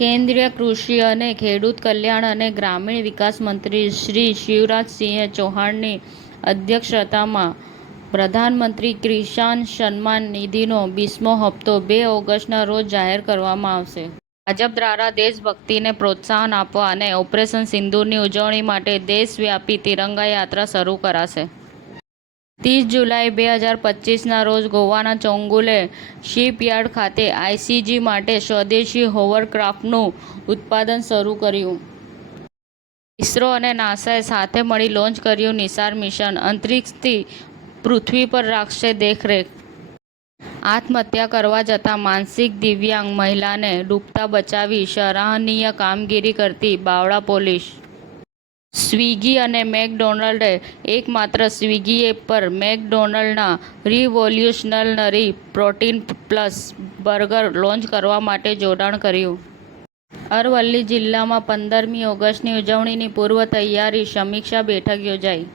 કેન્દ્રીય કૃષિ અને ખેડૂત કલ્યાણ અને ગ્રામીણ વિકાસ મંત્રી શ્રી શિવરાજસિંહ ચૌહાણની અધ્યક્ષતામાં પ્રધાનમંત્રી કિસાન સન્માન નિધિનો 20મો હપ્તો 2 ઓગસ્ટના રોજ જાહેર કરવામાં આવશે. ભાજપ દ્વારા દેશભક્તિને પ્રોત્સાહન આપવા અને ઓપરેશન સિંદૂરની ઉજવણી માટે દેશવ્યાપી તિરંગા યાત્રા શરૂ કરાશે. 30 જુલાઈ 2025ના રોજ ગોવાના ચોંગુલે શિપયાર્ડ ખાતે આઈસીજી માટે સ્વદેશી હોવરક્રાફ્ટનું ઉત્પાદન શરૂ કર્યું. ઇસરો અને નાસાએ સાથે મળી લોન્ચ કર્યું નિસાર મિશન. અંતરિક્ષથી પૃથ્વી પર રાખશે દેખરેખ. આત્મહત્યા કરવા જતાં માનસિક દિવ્યાંગ મહિલાને ડૂબતા બચાવી સરાહનીય કામગીરી કરતી બાવળા પોલીસ. સ્વિગી અને મેકડોનાલ્ડે એકમાત્ર સ્વિગી એપ પર મેકડોનાલ્ડના revolutionary protein plus burger launch કરવા માટે જોડાણ કર્યું. અરવલ્લી જિલ્લામાં 15મી ઓગસ્ટની ઉજવણીની પૂર્વ તૈયારી સમીક્ષા બેઠક યોજાઈ.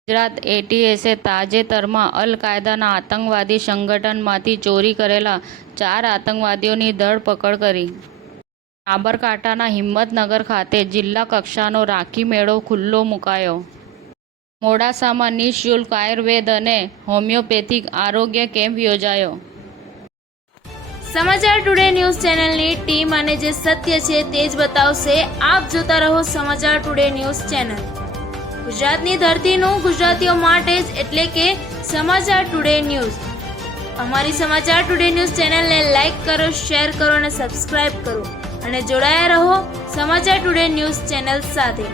ગુજરાત એટીએસે તાજેતરમાં અલ કાયદાના આતંકવાદી સંગઠનમાંથી ચોરી કરેલા 4 આતંકવાદીઓની ધરપકડ કરી. સાબરકાંઠાના હિંમતનગર ખાતે જિલ્લા કક્ષાનો રાખી મેળો ખુલ્લો મુકાયો. મોડાસામાં નિઃશુલ્ક આયુર્વેદ અને હોમિયોપેથિક આરોગ્ય કેમ્પ યોજાયો. સમાચાર ટુડે ન્યૂઝ ચેનલની ટીમ અને જે સત્ય છે તે જ બતાવશે. આપ જોતા રહો સમાચાર ટુડે ન્યૂઝ ચેનલ. ગુજરાતની ધરતીનું ગુજરાતીઓ માટે જ, એટલે કે સમાચાર ટુડે ન્યૂઝ. અમારી સમાચાર ટુડે ન્યૂઝ ચેનલને લાઈક કરો, શેર કરો અને સબસ્ક્રાઇબ કરો અને જોડાયા રહો સમાચાર ટુડે ન્યૂઝ ચેનલ સાથે.